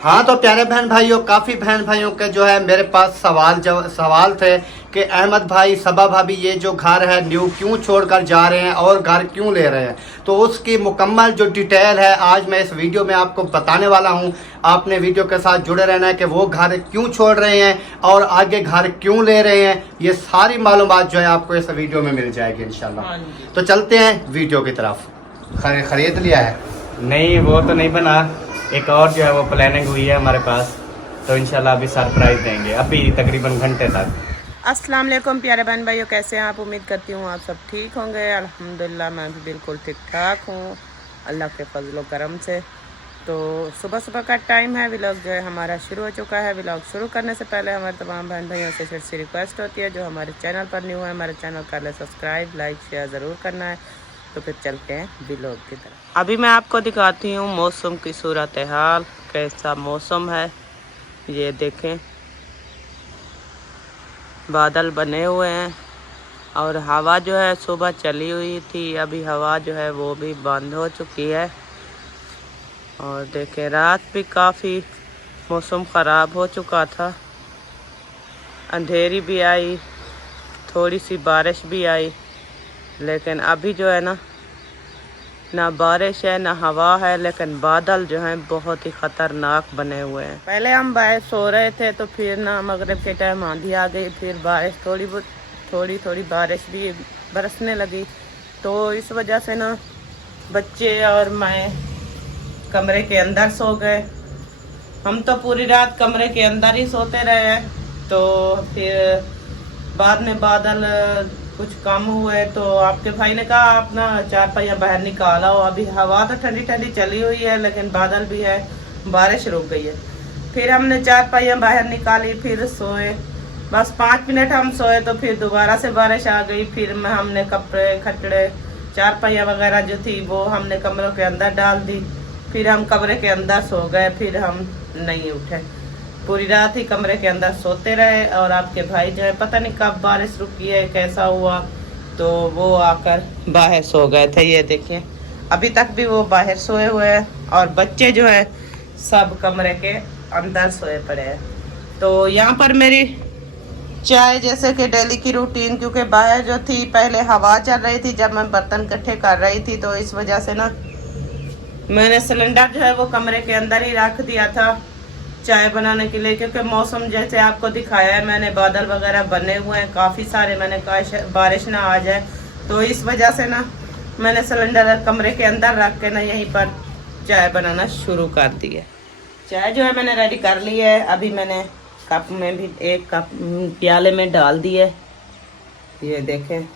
हाँ तो प्यारे बहन भाइयों, काफ़ी बहन भाइयों के जो है मेरे पास सवाल थे कि अहमद भाई, सबा भाभी ये जो घर है न्यू क्यों छोड़कर जा रहे हैं और घर क्यों ले रहे हैं। तो उसकी मुकम्मल जो डिटेल है आज मैं इस वीडियो में आपको बताने वाला हूँ। आपने वीडियो के साथ जुड़े रहना है कि वो घर क्यों छोड़ रहे हैं और आगे घर क्यों ले रहे हैं। ये सारी मालूमात जो है आपको इस वीडियो में मिल जाएगी इंशाल्लाह। तो चलते हैं वीडियो की तरफ। खरीद लिया है? नहीं, वो तो नहीं बना। एक और जो है वो प्लानिंग हुई है हमारे पास, तो इंशाल्लाह अभी सरप्राइज देंगे अभी तकरीबन घंटे तक। अस्सलाम वालेकुम प्यारे बहन भाइयों, कैसे हैं आप? उम्मीद करती हूँ आप सब ठीक होंगे। अल्हम्दुलिल्लाह मैं भी बिल्कुल ठीक ठाक हूँ अल्लाह के फजल करम से। तो सुबह सुबह का टाइम है, व्लॉग जो है हमारा शुरू हो चुका है। व्लॉग शुरू करने से पहले हमारे तमाम बहन भाइयों से फिर से रिक्वेस्ट होती है, जो हमारे चैनल पर न्यू है हमारे चैनल कर ले सब्सक्राइब, लाइक शेयर ज़रूर करना है। तो फिर चलते हैं व्लॉग की तरफ। अभी मैं आपको दिखाती हूँ मौसम की सूरत हाल, कैसा मौसम है। ये देखें, बादल बने हुए हैं और हवा जो है सुबह चली हुई थी, अभी हवा जो है वो भी बंद हो चुकी है। और देखें, रात भी काफ़ी मौसम ख़राब हो चुका था, अंधेरी भी आई, थोड़ी सी बारिश भी आई, लेकिन अभी जो है ना बारिश है ना हवा है, लेकिन बादल जो हैं बहुत ही ख़तरनाक बने हुए हैं। पहले हम बाहर सो रहे थे तो फिर ना मगरिब के टाइम आंधी आ गई, फिर बारिश थोड़ी बारिश भी बरसने लगी। तो इस वजह से ना बच्चे और मैं कमरे के अंदर सो गए। हम तो पूरी रात कमरे के अंदर ही सोते रहे हैं। तो फिर बाद में बादल कुछ कम हुए तो आपके भाई ने कहा अपना चार पहिया बाहर निकाला हो। अभी हवा तो ठंडी ठंडी चली हुई है, लेकिन बादल भी है, बारिश रुक गई है। फिर हमने चार पहिया बाहर निकाली, फिर सोए। बस 5 मिनट हम सोए तो फिर दोबारा से बारिश आ गई। फिर हमने कपड़े खटड़े चार पहिया वगैरह जो थी वो हमने कमरों के अंदर डाल दी। फिर हम कमरे के अंदर सो गए, फिर हम नहीं उठे। पूरी रात ही कमरे के अंदर सोते रहे। और आपके भाई जो है पता नहीं कब बारिश रुकी है, कैसा हुआ, तो वो आकर बाहर सो गए थे। ये देखिए, अभी तक भी वो बाहर सोए हुए हैं और बच्चे जो है सब कमरे के अंदर सोए पड़े हैं। तो यहाँ पर मेरी चाय जैसे कि डेली की रूटीन, क्योंकि बाहर जो थी पहले हवा चल रही थी जब मैं बर्तन इकट्ठे कर रही थी, तो इस वजह से ना मैंने सिलेंडर जो है वो कमरे के अंदर ही रख दिया था चाय बनाने के लिए। क्योंकि मौसम जैसे आपको दिखाया है मैंने, बादल वगैरह बने हुए हैं काफ़ी सारे। मैंने कहा बारिश ना आ जाए, तो इस वजह से ना मैंने सिलेंडर कमरे के अंदर रख के ना यहीं पर चाय बनाना शुरू कर दी है। चाय जो है मैंने रेडी कर ली है। अभी मैंने कप में भी एक कप प्याले में डाल दी है। ये देखें,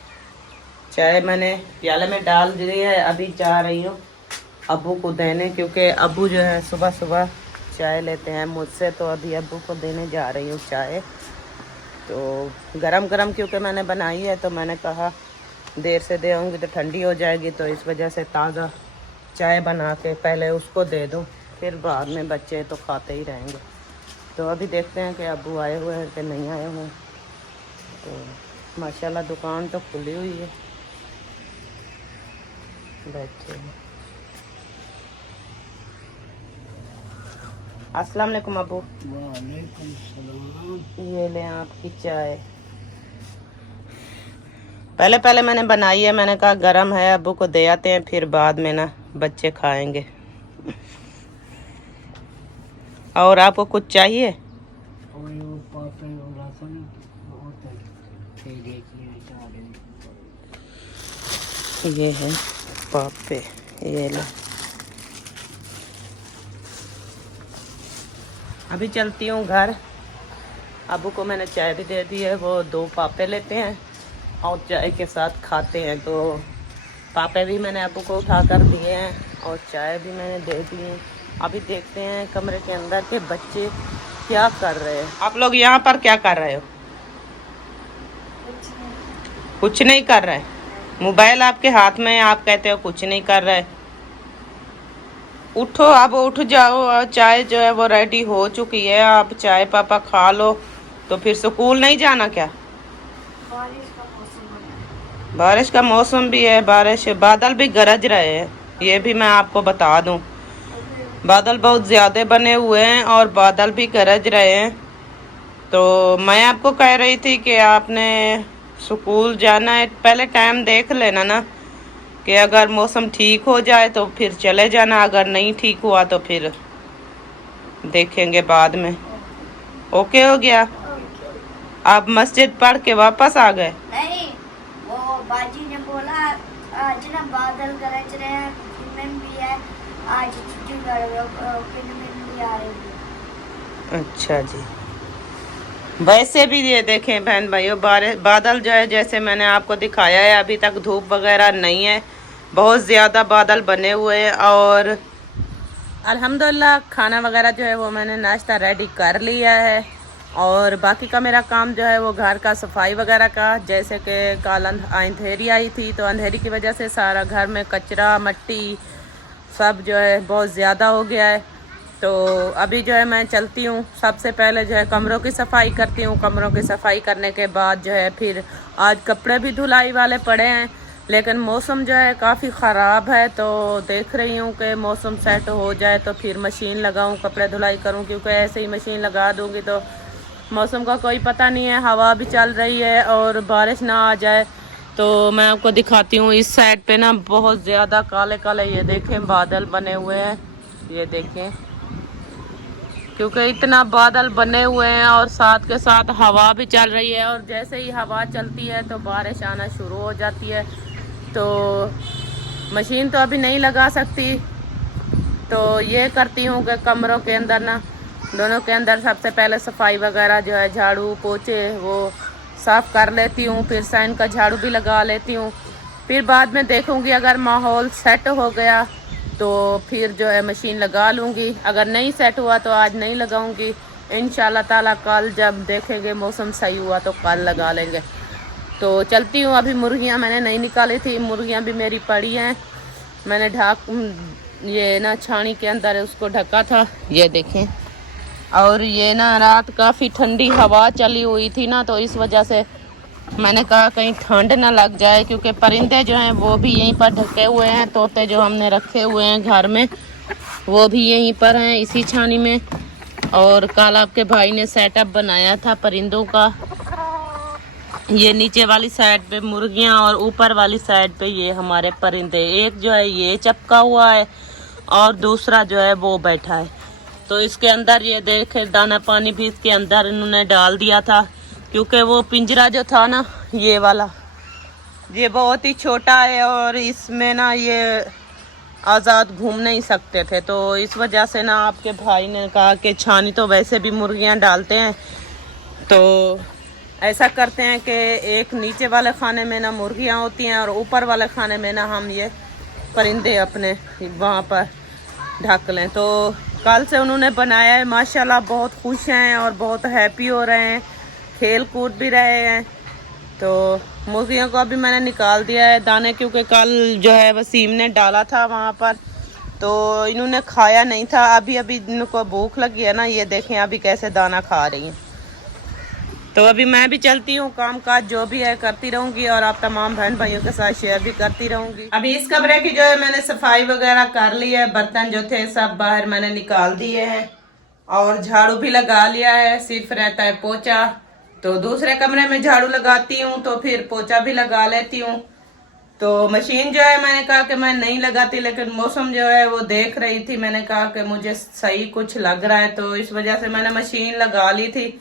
चाय मैंने प्याले में डाल दी है। अभी जा रही हूँ अब्बू को देने, क्योंकि अब्बू जो है सुबह सुबह चाय लेते हैं मुझसे, तो अभी अब्बू को देने जा रही हूँ चाय। तो गरम गरम क्योंकि मैंने बनाई है, तो मैंने कहा देर से दे आऊँगी तो ठंडी हो जाएगी, तो इस वजह से ताज़ा चाय बना के पहले उसको दे दूँ, फिर बाद में बच्चे तो खाते ही रहेंगे। तो अभी देखते हैं कि अब्बू आए हुए हैं कि नहीं आए हुए हैं। तो माशाल्लाह दुकान तो खुली हुई है, बैठे हैं। अस्सलाम वालेकुम अब्बू। वालेकुम सलाम। ये लें आपकी चाय। पहले मैंने बनाई है, मैंने कहा गरम है अब्बू को दे आते हैं, फिर बाद में ना बच्चे खाएंगे। और आपको कुछ चाहिए? ये है पापे, ये लो। अभी चलती हूँ घर। अबू को मैंने चाय भी दे दी है, वो 2 पापे लेते हैं और चाय के साथ खाते हैं। तो पापे भी मैंने अबू को उठा कर दिए हैं और चाय भी मैंने दे दी है। अभी देखते हैं कमरे के अंदर के बच्चे क्या कर रहे हैं। आप लोग यहाँ पर क्या कर रहे हो? कुछ नहीं कर रहे। मोबाइल आपके हाथ में है, आप कहते हो कुछ नहीं कर रहे। उठो, अब उठ जाओ। और चाय जो है वो रेडी हो चुकी है, आप चाय पापा खा लो। तो फिर स्कूल नहीं जाना क्या? बारिश का मौसम भी है, बारिश बादल भी गरज रहे हैं, ये भी मैं आपको बता दूं। बादल बहुत ज़्यादा बने हुए हैं और बादल भी गरज रहे हैं। तो मैं आपको कह रही थी कि आपने स्कूल जाना है, पहले टाइम देख लेना ना कि अगर मौसम ठीक हो जाए तो फिर चले जाना, अगर नहीं ठीक हुआ तो फिर देखेंगे बाद में। ओके हो गया? आप मस्जिद पढ़ के वापस आ गए? नहीं, वो बाजी ने बोला आज ना बादल गरज रहे हैं, फिल्म भी है, आज छुट्टी फिल्म भी आ रही है। अच्छा जी। वैसे भी ये देखें बहन भाइयों, बादल जो है जैसे मैंने आपको दिखाया है, अभी तक धूप वगैरह नहीं है, बहुत ज़्यादा बादल बने हुए हैं। और अल्हम्दुलिल्लाह खाना वगैरह जो है वो मैंने नाश्ता रेडी कर लिया है। और बाकी का मेरा काम जो है वो घर का सफाई वगैरह का, जैसे कि कल अंधेरी आई थी तो अंधेरी की वजह से सारा घर में कचरा मट्टी सब जो है बहुत ज़्यादा हो गया है। तो अभी जो है मैं चलती हूँ, सबसे पहले जो है कमरों की सफाई करती हूँ। कमरों की सफाई करने के बाद जो है फिर आज कपड़े भी धुलाई वाले पड़े हैं, लेकिन मौसम जो है काफ़ी ख़राब है। तो देख रही हूँ कि मौसम सेट हो जाए तो फिर मशीन लगाऊँ, कपड़े धुलाई करूँ, क्योंकि ऐसे ही मशीन लगा दूँगी तो मौसम का कोई पता नहीं है, हवा भी चल रही है और बारिश ना आ जाए। तो मैं आपको दिखाती हूँ, इस साइड पे ना बहुत ज़्यादा काले काले ये देखें बादल बने हुए हैं, ये देखें, क्योंकि इतना बादल बने हुए हैं और साथ के साथ हवा भी चल रही है। और जैसे ही हवा चलती है तो बारिश आना शुरू हो जाती है। तो मशीन तो अभी नहीं लगा सकती, तो ये करती हूँ कि कमरों के अंदर ना, दोनों के अंदर सबसे पहले सफाई वगैरह जो है झाड़ू पोछे वो साफ़ कर लेती हूँ, फिर साइन का झाड़ू भी लगा लेती हूँ। फिर बाद में देखूँगी अगर माहौल सेट हो गया तो फिर जो है मशीन लगा लूँगी, अगर नहीं सेट हुआ तो आज नहीं लगाऊँगी। इंशाल्लाह ताला कल जब देखेंगे मौसम सही हुआ तो कल लगा लेंगे। तो चलती हूँ। अभी मुर्गियाँ मैंने नहीं निकाली थी, मुर्गियाँ भी मेरी पड़ी हैं, मैंने ये ना छानी के अंदर उसको ढका था, ये देखें। और ये ना रात काफ़ी ठंडी हवा चली हुई थी ना, तो इस वजह से मैंने कहा कहीं ठंड ना लग जाए, क्योंकि परिंदे जो हैं वो भी यहीं पर ढके हुए हैं। तोते जो हमने रखे हुए हैं घर में वो भी यहीं पर हैं इसी छानी में। और कल आपके भाई ने सेटअप बनाया था परिंदों का, ये नीचे वाली साइड पे मुर्गियां और ऊपर वाली साइड पे ये हमारे परिंदे। एक जो है ये चपका हुआ है और दूसरा जो है वो बैठा है। तो इसके अंदर ये देखे दाना पानी भी इसके अंदर इन्होंने डाल दिया था, क्योंकि वो पिंजरा जो था ना ये वाला, ये बहुत ही छोटा है और इसमें ना ये आज़ाद घूम नहीं सकते थे। तो इस वजह से ना आपके भाई ने कहा कि छानी तो वैसे भी मुर्गियां डालते हैं, तो ऐसा करते हैं कि एक नीचे वाले खाने में ना मुर्गियां होती हैं और ऊपर वाले खाने में ना हम ये परिंदे अपने वहाँ पर ढक लें। तो कल से उन्होंने बनाया है, माशाल्लाह बहुत खुश हैं और बहुत हैप्पी हो रहे हैं, खेल कूद भी रहे हैं। तो मुर्गियों को अभी मैंने निकाल दिया है दाने, क्योंकि कल जो है वसीम ने डाला था वहाँ पर तो इन्होंने खाया नहीं था। अभी अभी इनको भूख लगी है ना, ये देखें अभी कैसे दाना खा रही हैं। तो अभी मैं भी चलती हूँ, काम काज जो भी है करती रहूँगी और आप तमाम बहन भाइयों के साथ शेयर भी करती रहूँगी। अभी इस कमरे की जो है मैंने सफाई वगैरह कर ली है, बर्तन जो थे सब बाहर मैंने निकाल दिए हैं और झाड़ू भी लगा लिया है, सिर्फ रहता है पोछा। तो दूसरे कमरे में झाड़ू लगाती हूँ तो फिर पोछा भी लगा लेती हूँ। तो मशीन जो है मैंने कहा कि मैं नहीं लगाती, लेकिन मौसम जो है वो देख रही थी, मैंने कहा कि मुझे सही कुछ लग रहा है, तो इस वजह से मैंने मशीन लगा ली थी।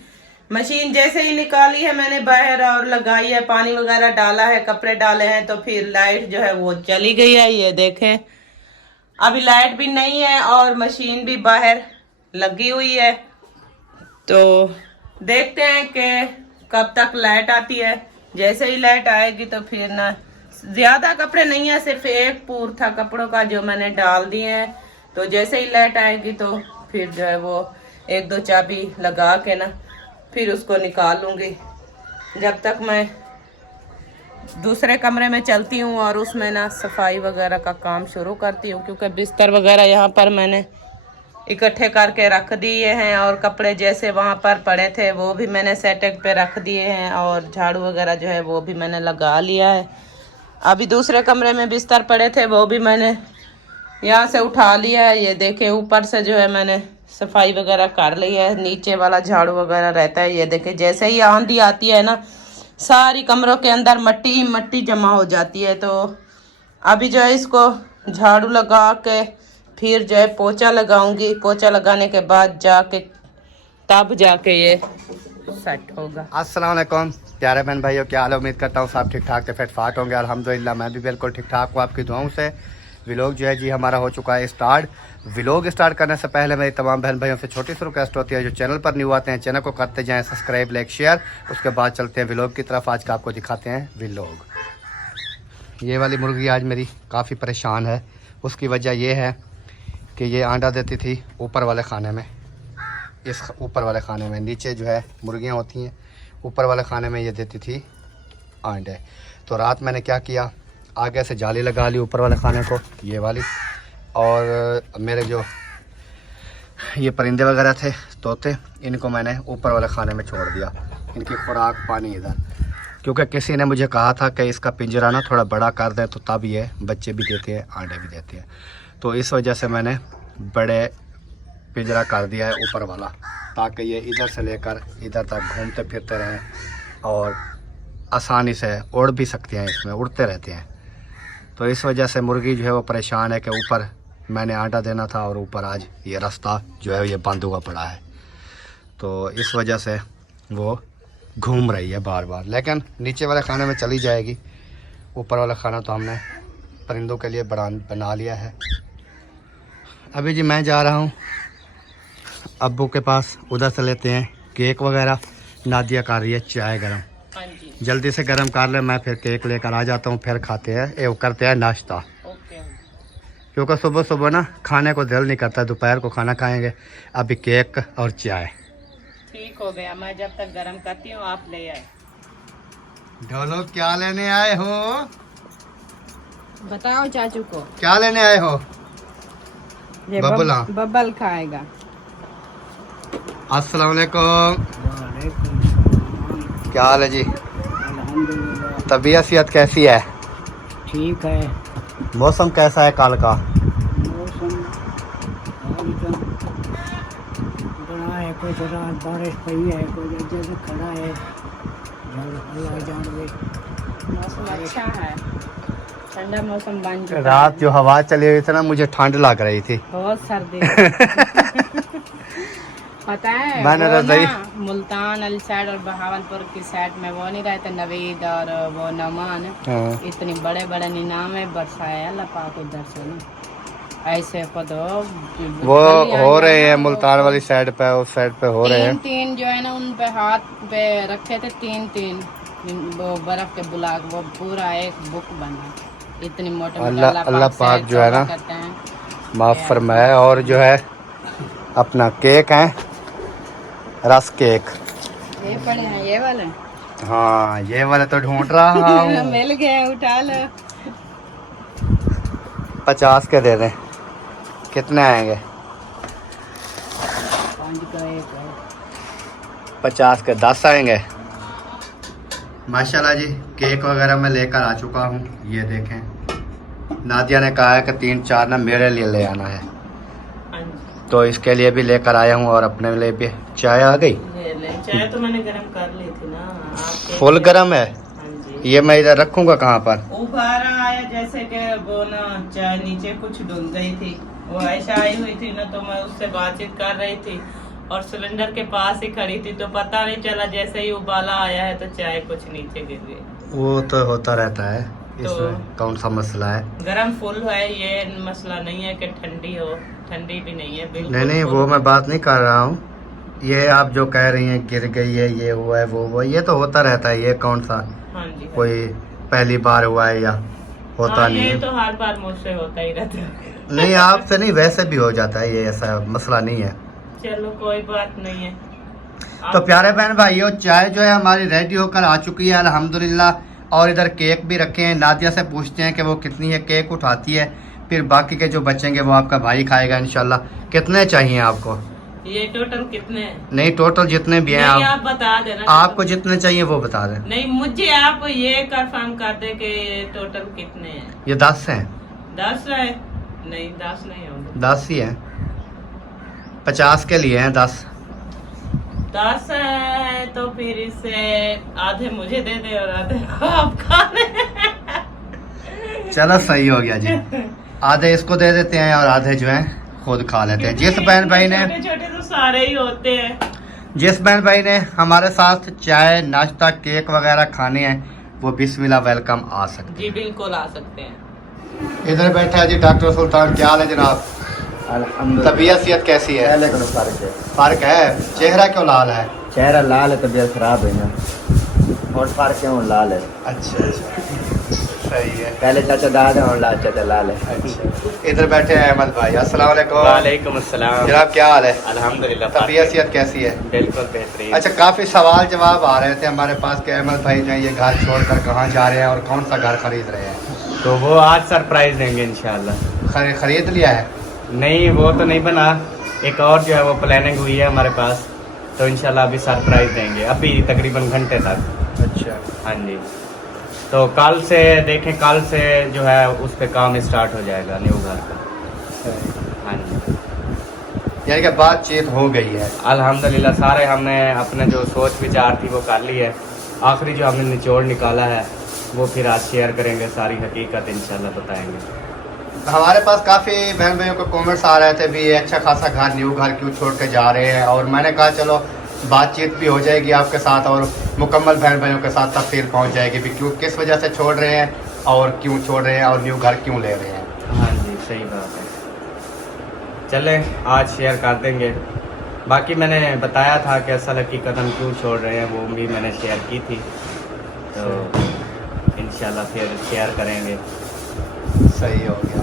मशीन जैसे ही निकाली है मैंने बाहर और लगाई है, पानी वगैरह डाला है, कपड़े डाले हैं, तो फिर लाइट जो है वो चली गई है। ये देखें अभी लाइट भी नहीं है और मशीन भी बाहर लगी हुई है। तो देखते हैं कि कब तक लाइट आती है। जैसे ही लाइट आएगी तो फिर ना, ज़्यादा कपड़े नहीं है, सिर्फ एक पूर था कपड़ों का जो मैंने डाल दिए हैं। तो जैसे ही लाइट आएगी तो फिर जो है वो एक दो चाबी लगा के ना फिर उसको निकाल लूँगी। जब तक मैं दूसरे कमरे में चलती हूँ और उसमें ना सफाई वगैरह का काम शुरू करती हूँ, क्योंकि बिस्तर वगैरह यहाँ पर मैंने इकट्ठे करके रख दिए हैं और कपड़े जैसे वहाँ पर पड़े थे वो भी मैंने सेटिंग पे रख दिए हैं और झाड़ू वगैरह जो है वो भी मैंने लगा लिया है। अभी दूसरे कमरे में बिस्तर पड़े थे वो भी मैंने यहाँ से उठा लिया है। ये देखे ऊपर से जो है मैंने सफाई वगैरह कर ली है। नीचे वाला झाड़ू वगैरह रहता है। ये देखे जैसे ही आंधी आती है ना, सारी कमरों के अंदर मट्टी ही मट्टी जमा हो जाती है। तो अभी जो है इसको झाड़ू लगा के फिर जो है पोछा लगाऊंगी। पोछा लगाने के बाद जाके तब जाके ये सेट होगा। अस्सलाम वालेकुम प्यारे बहन भाइयों, क्या हाल है? उम्मीद करता हूँ सब ठीक ठाक से फिट फाट होंगे। अल्हम्दुलिल्लाह मैं भी बिल्कुल ठीक ठाक हूँ आपकी दुआओं से। व्लॉग जो है जी हमारा हो चुका है स्टार्ट। व्लॉग स्टार्ट करने से पहले मेरी तमाम बहन भाइयों से छोटी सी रिक्वेस्ट होती है, जो चैनल पर न्यू आते हैं चैनल को करते जाएं सब्सक्राइब, लाइक, शेयर। उसके बाद चलते हैं व्लॉग की तरफ। आज का आपको दिखाते हैं व्लॉग। ये वाली मुर्गी आज मेरी काफ़ी परेशान है। उसकी वजह यह है कि ये अंडा देती थी ऊपर वाले खाने में, इस ऊपर वाले खाने में। नीचे जो है मुर्गियाँ होती हैं, ऊपर वाले खाने में ये देती थी अंडे। तो रात मैंने क्या किया, आगे से जाली लगा ली ऊपर वाले खाने को, ये वाली। और मेरे जो ये परिंदे वगैरह थे तोते, इनको मैंने ऊपर वाले खाने में छोड़ दिया। इनकी खुराक पानी इधर, क्योंकि किसी ने मुझे कहा था कि इसका पिंजरा ना थोड़ा बड़ा कर दें तो तब ये बच्चे भी देते हैं, अंडे भी देते हैं। तो इस वजह से मैंने बड़े पिंजरा कर दिया है ऊपर वाला, ताकि ये इधर से लेकर इधर तक घूमते फिरते रहें और आसानी से उड़ भी सकते हैं, इसमें उड़ते रहते हैं। तो इस वजह से मुर्गी जो है वो परेशान है कि ऊपर मैंने आटा देना था और ऊपर आज ये रास्ता जो है ये बंद हुआ पड़ा है। तो इस वजह से वो घूम रही है बार बार, लेकिन नीचे वाले खाने में चली जाएगी। ऊपर वाला खाना तो हमने परिंदों के लिए बना लिया है। अभी जी मैं जा रहा हूँ अब्बू के पास, उधर से लेते हैं केक वगैरह। नादिया कर रही है चाय गरम, जल्दी से गरम कर ले, मैं फिर केक लेकर आ जाता हूँ। फिर खाते हैं, ये करते हैं नाश्ता। क्योंकि सुबह सुबह ना खाने को दिल नहीं करता, दोपहर को खाना खाएंगे। अभी केक और चाय। ठीक हो गया, मैं जब तक गरम करती हूँ आप ले आए। ढोलो क्या लेने आए हो? बताओ चाचू को क्या लेने आए हो? ये बबला बबल खाएगा। अस्सलाम वालेकुम, क्या हाल है जी? अल्हम्दुलिल्लाह तबीयत सेहत कैसी है? ठीक है। मौसम कैसा है कल का? मौसम आज तो बड़ा है, कुछ रात बारिश पई है, कुछ जैसे खड़ा है। अल्लाह जाने। मौसम अच्छा है, ठंडा मौसम बन चुका है। रात जो हवा चली हुई थी ना, मुझे ठंड लग रही थी, बहुत सर्दी पता है मैंने वो रज़ाई ना मुल्तान अली साइड और बहावलपुर की साइड में वो नहीं रहते नवीद और वो नमान, इतने बड़े बड़े निनामे बरसाया अल्लाह पाक उधर से ना। ऐसे खुद वो हो रहे हैं मुल्तान वाली साइड पे, उस साइड पे हो रहे हैं। तीन जो है ना उन पे हाथ पे रखे थे, तीन वो बर्फ के बुलाक, वो पूरा एक बुक बना, इतनी मोटे। अल्लाह पाक जो है ना माफ़ फरमाए। और जो है अपना केक है, रस केक। ये पड़े हैं ये वाले। हाँ ये वाले तो ढूंढ रहा हूँ। मिल गए, उठा लो। 50 के दे दें, कितने आएंगे? 5 का एक है। 50 के 10 आएंगे। माशाल्लाह जी, केक वगैरह मैं लेकर आ चुका हूँ। ये देखें, नादिया ने कहा है कि 3-4 ना मेरे लिए ले आना है, तो इसके लिए भी लेकर आया हूँ। और अपने लिए भी चाय आ गई। चाय तो मैंने गरम कर ली थी ना, आपके फुल गरम है। ये मैं इधर रखूँगा कहाँ पर? उबारा आया जैसे कि वो ना चाय नीचे कुछ डुल गई थी, वो ऐसा आई हुई थी ना, तो मैं उससे बातचीत कर रही थी और सिलेंडर के पास ही खड़ी थी, तो पता नहीं चला, जैसे ही उबाला आया है तो चाय कुछ नीचे गिर गई। वो तो होता रहता है, इसमें तो कौन सा मसला है? गरम फुल है, ये मसला नहीं है कि ठंडी हो, ठंडी भी नहीं है बिल्कुल। नहीं वो मैं बात नहीं कर रहा हूँ। ये आप जो कह रही हैं गिर गई है, ये हुआ है, वो हुआ, ये तो होता रहता है। ये कौन सा हाँ जी, कोई पहली बार हुआ है या होता हाँ, नहीं ये है? तो हर बार मुझसे होता ही रहता है। नहीं आपसे नहीं, वैसे भी हो जाता है, ये ऐसा मसला नहीं है। चलो कोई बात नहीं है। तो प्यारे बहन भाइयों, चाय जो है हमारी रेडी होकर आ चुकी है अल्हम्दुलिल्लाह। और इधर केक भी रखे हैं। नादिया से पूछते हैं कि वो कितनी है, केक उठाती है, फिर बाकी के जो बचेंगे वो आपका भाई खाएगा इंशाल्लाह। कितने चाहिए आपको? ये टोटल कितने हैं? नहीं टोटल जितने भी हैं आप बता देना। आपको जितने चाहिए वो बता दें। नहीं मुझे आप ये कंफर्म कर दे कि टोटल कितने हैं। ये 10 हैं। 10 है नहीं 10 नहीं होंगे। 10 ही हैं। 50 के लिए हैं 10। 10 है तो फिर इससे आधे मुझे दे दे और आधे आप खा ले। चलो सही हो गया जी। आधे इसको दे देते हैं और आधे जो है खुद खा लेते हैं। जिस बहन भाई ने छोटे छोटे तो सारे ही होते हैं। जिस बहन भाई ने हमारे साथ चाय नाश्ता केक वगैरह खाने हैं वो बिस्मिल्लाह वेलकम आ सकते जी बिल्कुल आ सकते हैं। हैं। इधर बैठा है जी डॉक्टर सुल्तान। क्या हाल है जनाब? अल्हम्दुलिल्लाह। तबीयत सेहत कैसी है? पहले को फर्क है। फर्क है? चेहरा क्यों लाल है? चेहरा लाल है, तबीयत खराब है ना, और फर्क है, और लाल है। अच्छा सही है। पहले चाचा दाद है और लाल चाचा लाल है। अच्छा इधर बैठे हैं अहमद भाई। अस्सलाम वालेकुम। वालेकुम अस्सलाम। जनाब क्या हाल है? अल्हम्दुलिल्लाह। तबीयत सेहत कैसी है? बिल्कुल बेहतरीन। अच्छा काफ़ी सवाल जवाब आ रहे थे हमारे पास कि अहमद भाई जो है ये घर छोड़कर कहाँ जा रहे हैं और कौन सा घर खरीद रहे हैं। तो वो आज सरप्राइज देंगे इंशाल्लाह। खरीद लिया है? नहीं वो तो नहीं बना, एक और जो है वो प्लानिंग हुई है हमारे पास, तो इंशाल्लाह अभी सरप्राइज देंगे अभी तकरीबन घंटे तक। अच्छा हाँ जी, तो कल से देखें, कल से जो है उस पर काम स्टार्ट हो जाएगा न्यू घर का। हाँ जी, यानी कि बातचीत हो गई है? अल्हम्दुलिल्लाह। सारे हमने अपने जो सोच विचार थी वो कर ली है। आखिरी जो हमने निचोड़ निकाला है वो फिर आज शेयर करेंगे, सारी हकीकत इंशाल्लाह बताएंगे। हमारे पास काफ़ी बहन भाइयों के कमेंट्स आ रहे थे भी ये अच्छा खासा घर न्यू घर क्यों छोड़ के जा रहे हैं, और मैंने कहा चलो बातचीत भी हो जाएगी आपके साथ और मुकम्मल बहन भाइयों के साथ तफसील पहुंच जाएगी भी क्यों, किस वजह से छोड़ रहे हैं और क्यों छोड़ रहे हैं और न्यू घर क्यों ले रहे हैं। हाँ जी सही बात है। चलें आज शेयर कर देंगे। बाकी मैंने बताया था कि असल हकीकत हम क्यों छोड़ रहे हैं वो भी मैंने शेयर की थी, तो इंशाल्लाह फिर शेयर करेंगे। सही हो गया।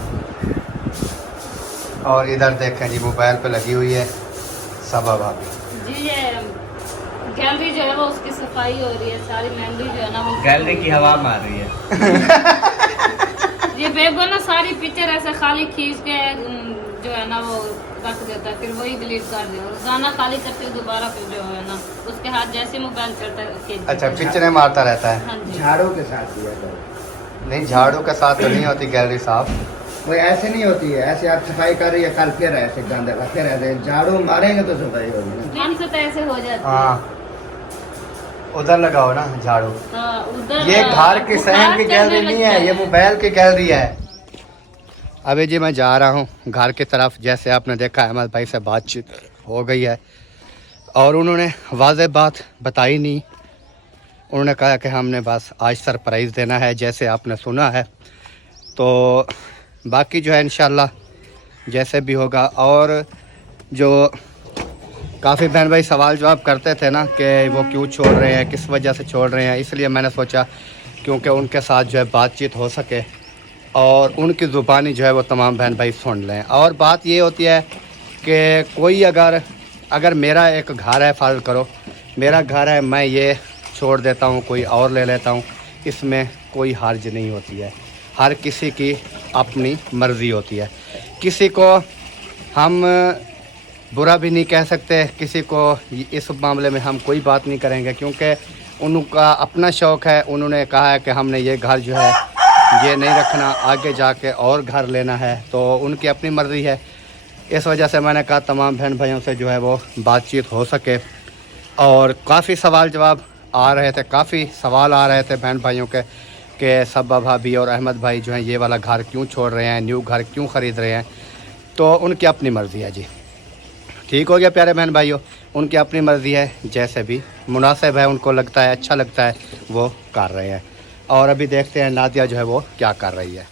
और इधर देखें जी मोबाइल पे लगी हुई है सबा भाभी जी। ये गैलरी जो है वो उसकी सफाई हो रही है, सारी मेमोरी जो है ना वो गैलरी की हवा मार रही है। ये बेबो ना सारी पिक्चर ऐसे खाली खींच के जो है ना वो रख देता है, फिर वही डिलीट कर दे और गाना खाली करते दोबारा फिर जो है ना उसके हाथ जैसे मोबाइल करता है। अच्छा पिक्चरें मारता रहता है? हाँ जी। झाड़ू के साथ दिया था। नहीं झाड़ू के साथ तो नहीं होती गैलरी साफ। वो ऐसे नहीं होती है, ऐसे आप सफाई कर रही है, कल फिर ऐसे गंदा रखे रहते हैं, झाड़ू मारेंगे तो सफाई होगी। मन से तो ऐसे हो जाती है। हाँ उधर लगाओ ना झाड़ू। हाँ, उधर ये घर की सहन की बुखार गैलरी चढ़ने नहीं है, लगता ये मोबाइल की गैलरी है। अभी जी मैं जा रहा हूँ घर की तरफ। जैसे आपने देखा अहमद भाई से बातचीत हो गई है और उन्होंने वाज़ेह बात बताई नहीं। उन्होंने कहा कि हमने बस आज सरप्राइज़ देना है जैसे आपने सुना है, तो बाकी जो है इंशाल्लाह जैसे भी होगा। और जो काफ़ी बहन भाई सवाल जवाब करते थे ना कि वो क्यों छोड़ रहे हैं, किस वजह से छोड़ रहे हैं, इसलिए मैंने सोचा क्योंकि उनके साथ जो है बातचीत हो सके और उनकी ज़ुबानी जो है वो तमाम बहन भाई सुन लें। और बात ये होती है कि कोई अगर मेरा एक घर है, फ़र्ज़ करो मेरा घर है, मैं ये छोड़ देता हूँ कोई और ले लेता हूँ, इसमें कोई हर्ज नहीं होती है। हर किसी की अपनी मर्ज़ी होती है, किसी को हम बुरा भी नहीं कह सकते, किसी को इस मामले में हम कोई बात नहीं करेंगे क्योंकि उनका अपना शौक़ है। उन्होंने कहा है कि हमने ये घर जो है ये नहीं रखना, आगे जाके और घर लेना है, तो उनकी अपनी मर्ज़ी है। इस वजह से मैंने कहा तमाम बहन भाइयों से जो है वो बातचीत हो सके। और काफ़ी सवाल जवाब आ रहे थे, काफ़ी सवाल आ रहे थे बहन भाइयों के कि सबा भाभी और अहमद भाई जो हैं ये वाला घर क्यों छोड़ रहे हैं, न्यू घर क्यों ख़रीद रहे हैं, तो उनकी अपनी मर्ज़ी है जी। ठीक हो गया प्यारे बहन भाइयों, उनकी अपनी मर्ज़ी है, जैसे भी मुनासिब है उनको लगता है, अच्छा लगता है वो कर रहे हैं। और अभी देखते हैं नादिया जो है वो क्या कर रही है।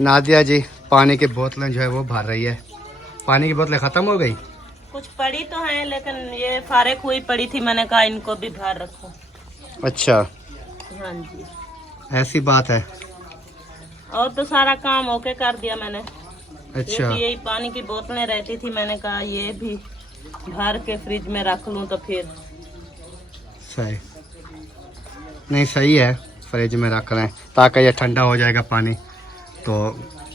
नादिया जी पानी की बोतलें जो है वो भर रही है। पानी की बोतलें ख़त्म हो गई? कुछ पड़ी तो हैं लेकिन ये फारिग हुई पड़ी थी, मैंने कहा इनको भी बाहर रखो। अच्छा हाँ जी, ऐसी बात है। और तो सारा काम ओके कर दिया मैंने। अच्छा यही पानी की बोतलें रहती थी, मैंने कहा ये भी भर के फ्रिज में रख लूं तो फिर सही नहीं, सही है फ्रिज में रख लें ताकि ये ठंडा हो जाएगा पानी, तो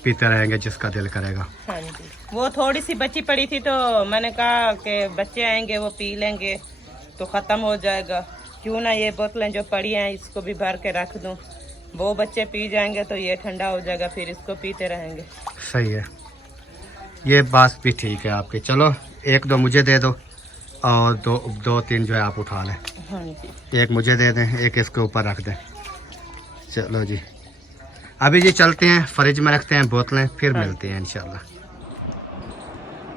पीते रहेंगे जिसका दिल करेगा। हाँ जी, वो थोड़ी सी बची पड़ी थी तो मैंने कहा कि बच्चे आएंगे वो पी लेंगे तो ख़त्म हो जाएगा, क्यों ना ये बोतलें जो पड़ी हैं इसको भी भर के रख दूं, वो बच्चे पी जाएंगे तो ये ठंडा हो जाएगा, फिर इसको पीते रहेंगे। सही है। ये बात भी ठीक है आपकी। चलो एक दो मुझे दे दो और दो तीन जो है आप उठा लें। हाँ जी। एक मुझे दे दें, एक इसके ऊपर रख दें। चलो जी, अभी जी चलते हैं, फ्रिज में रखते हैं बोतलें, फिर मिलते हैं इंशाल्लाह।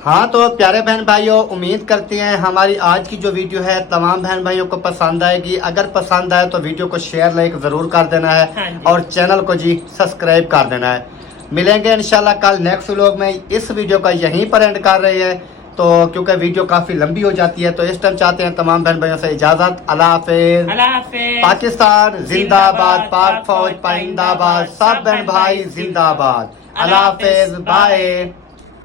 हाँ तो प्यारे बहन भाइयों, उम्मीद करते हैं हमारी आज की जो वीडियो है तमाम बहन भाइयों को पसंद आएगी। अगर पसंद आए तो वीडियो को शेयर लाइक ज़रूर कर देना हाँ है जी। और चैनल को जी सब्सक्राइब कर देना है। मिलेंगे इंशाल्लाह कल नेक्स्ट व्लॉग में। इस वीडियो का यहीं पर एंड कर रहे हैं तो क्योंकि वीडियो काफ़ी लंबी हो जाती है, तो इस टाइम चाहते हैं तमाम बहन भाइयों से इजाज़त। अल्लाह हाफिज़। अल्लाह हाफिज़। पाकिस्तान जिंदाबाद, पाक फौज पाइंदाबाद, सब बहन भाई जिंदाबाद। अल्लाह हाफिज़, बाय।